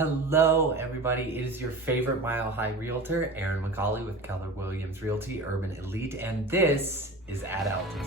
Hello, everybody. It is your favorite Mile High Realtor, Aaron McCauley with Keller Williams Realty, Urban Elite, and this is At Altitude.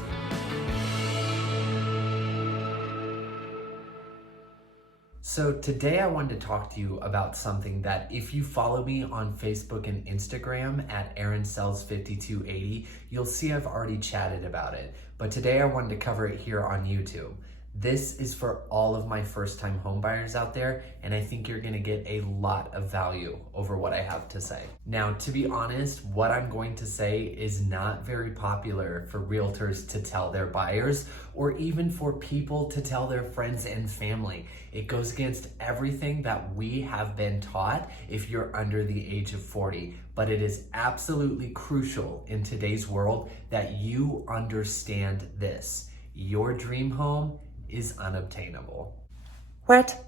So today I wanted to talk to you about something that if you follow me on Facebook and Instagram at AaronSells5280, you'll see I've already chatted about it. But today I wanted to cover it here on YouTube. This is for all of my first-time home buyers out there, and I think you're gonna get a lot of value over what I have to say. Now, to be honest, what I'm going to say is not very popular for realtors to tell their buyers, or even for people to tell their friends and family. It goes against everything that we have been taught if you're under the age of 40, but it is absolutely crucial in today's world that you understand this. Your dream home is unobtainable. What?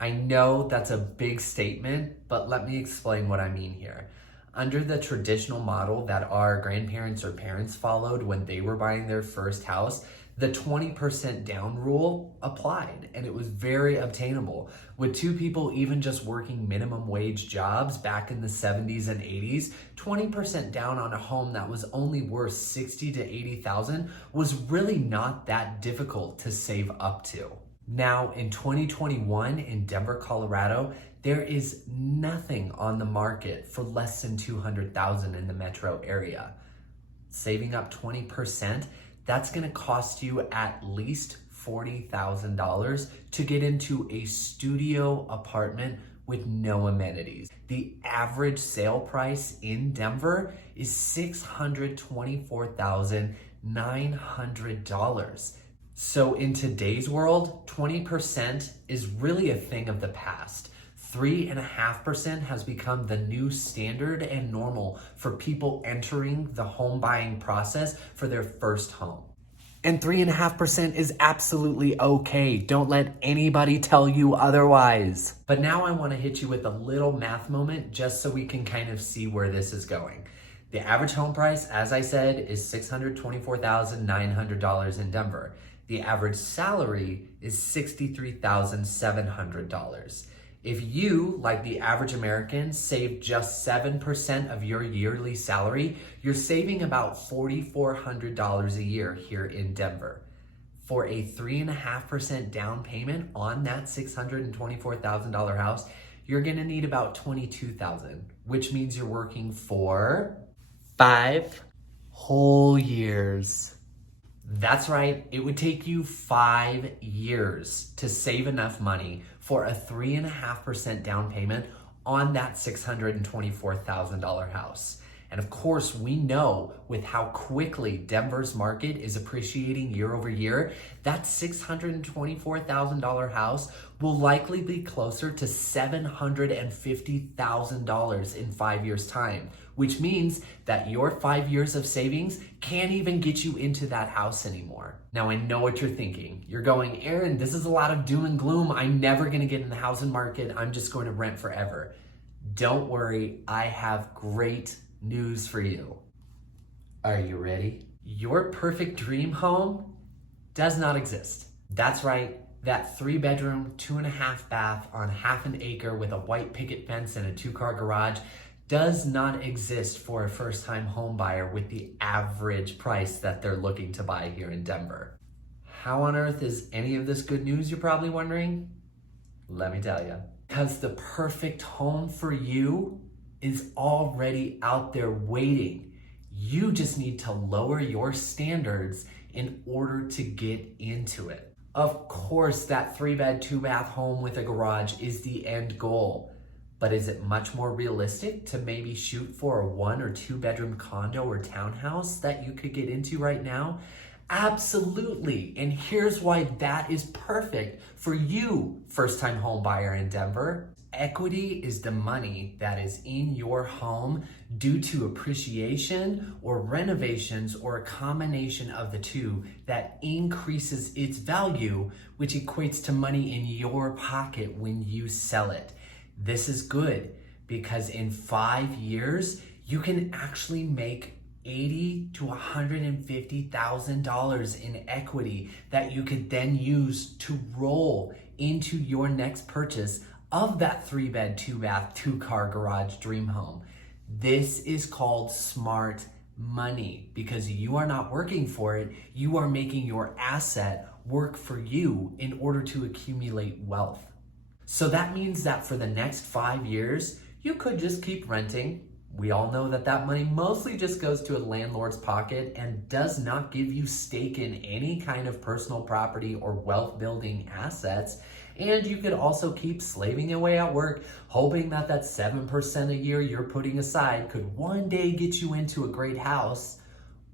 I know that's a big statement, but let me explain what I mean here. Under the traditional model that our grandparents or parents followed when they were buying their first house, the 20% down rule applied, and it was very obtainable. With two people even just working minimum wage jobs back in the 70s and 80s, 20% down on a home that was only worth $60,000 to $80,000 was really not that difficult to save up to. Now in 2021 in Denver, Colorado, there is nothing on the market for less than $200,000 in the metro area. Saving up 20%, that's gonna cost you at least $40,000 to get into a studio apartment with no amenities. The average sale price in Denver is $624,900. So in today's world, 20% is really a thing of the past. 3.5% has become the new standard and normal for people entering the home buying process for their first home. And 3.5% is absolutely okay. Don't let anybody tell you otherwise. But now I want to hit you with a little math moment just so we can kind of see where this is going. The average home price, as I said, is $624,900 in Denver. The average salary is $63,700. If you, like the average American, save just 7% of your yearly salary, you're saving about $4,400 a year here in Denver. For a 3.5% down payment on that $624,000 house, you're gonna need about $22,000, which means you're working for 5 whole years. That's right, it would take you 5 years to save enough money for a 3.5% down payment on that $624,000 house. And of course, we know with how quickly Denver's market is appreciating year over year, that $624,000 house will likely be closer to $750,000 in 5 years' time, which means that your 5 years of savings can't even get you into that house anymore. Now, I know what you're thinking. You're going, Aaron, this is a lot of doom and gloom. I'm never gonna get in the housing market. I'm just going to rent forever. Don't worry, I have great news for you. Are you ready? Your perfect dream home does not exist. That's right, that 3-bedroom, 2.5 bath on half an acre with a white picket fence and a 2-car garage does not exist for a first-time home buyer with the average price that they're looking to buy here in Denver. How on earth is any of this good news, you're probably wondering? Let me tell you. Because the perfect home for you is already out there waiting. You just need to lower your standards in order to get into it. Of course, that 3-bed, 2-bath home with a garage is the end goal. But is it much more realistic to maybe shoot for a 1 or 2 bedroom condo or townhouse that you could get into right now? Absolutely. And here's why that is perfect for you, first-time home buyer in Denver. Equity is the money that is in your home due to appreciation or renovations or a combination of the two that increases its value, which equates to money in your pocket when you sell it. This is good because in 5 years, you can actually make $80,000 to $150,000 in equity that you could then use to roll into your next purchase of that 3-bed, 2-bath, 2-car garage dream home. This is called smart money because you are not working for it. You are making your asset work for you in order to accumulate wealth. So that means that for the next 5 years, you could just keep renting. We all know that that money mostly just goes to a landlord's pocket and does not give you stake in any kind of personal property or wealth building assets. And you could also keep slaving away at work, hoping that that 7% a year you're putting aside could one day get you into a great house.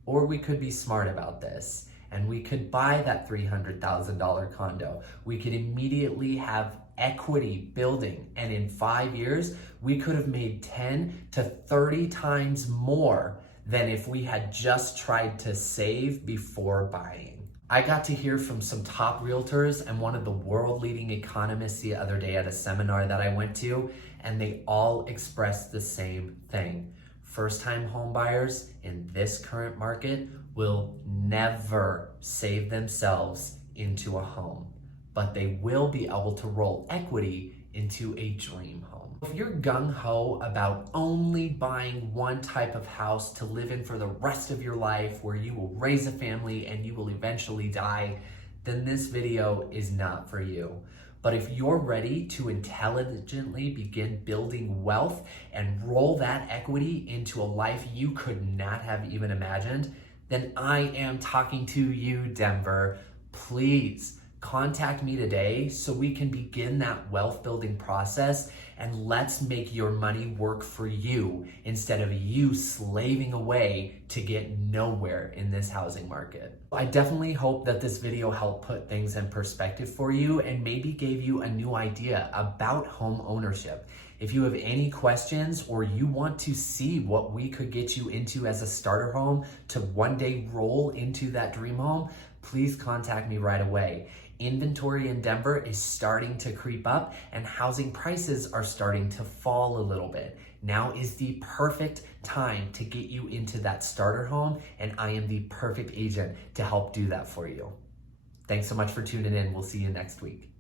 Or we could be smart about this and we could buy that $300,000 condo. We could immediately have equity building, and in 5 years we could have made 10 to 30 times more than if we had just tried to save before buying. I got to hear from some top realtors and one of the world-leading economists the other day at a seminar that I went to, and they all expressed the same thing. First-time home buyers in this current market will never save themselves into a home, but they will be able to roll equity into a dream home. If you're gung-ho about only buying one type of house to live in for the rest of your life, where you will raise a family and you will eventually die, then this video is not for you. But if you're ready to intelligently begin building wealth and roll that equity into a life you could not have even imagined, then I am talking to you, Denver. Please contact me today so we can begin that wealth building process, and let's make your money work for you instead of you slaving away to get nowhere in this housing market. I definitely hope that this video helped put things in perspective for you and maybe gave you a new idea about home ownership. If you have any questions or you want to see what we could get you into as a starter home to one day roll into that dream home, please contact me right away. Inventory in Denver is starting to creep up and housing prices are starting to fall a little bit. Now is the perfect time to get you into that starter home, and I am the perfect agent to help do that for you. Thanks so much for tuning in. We'll see you next week.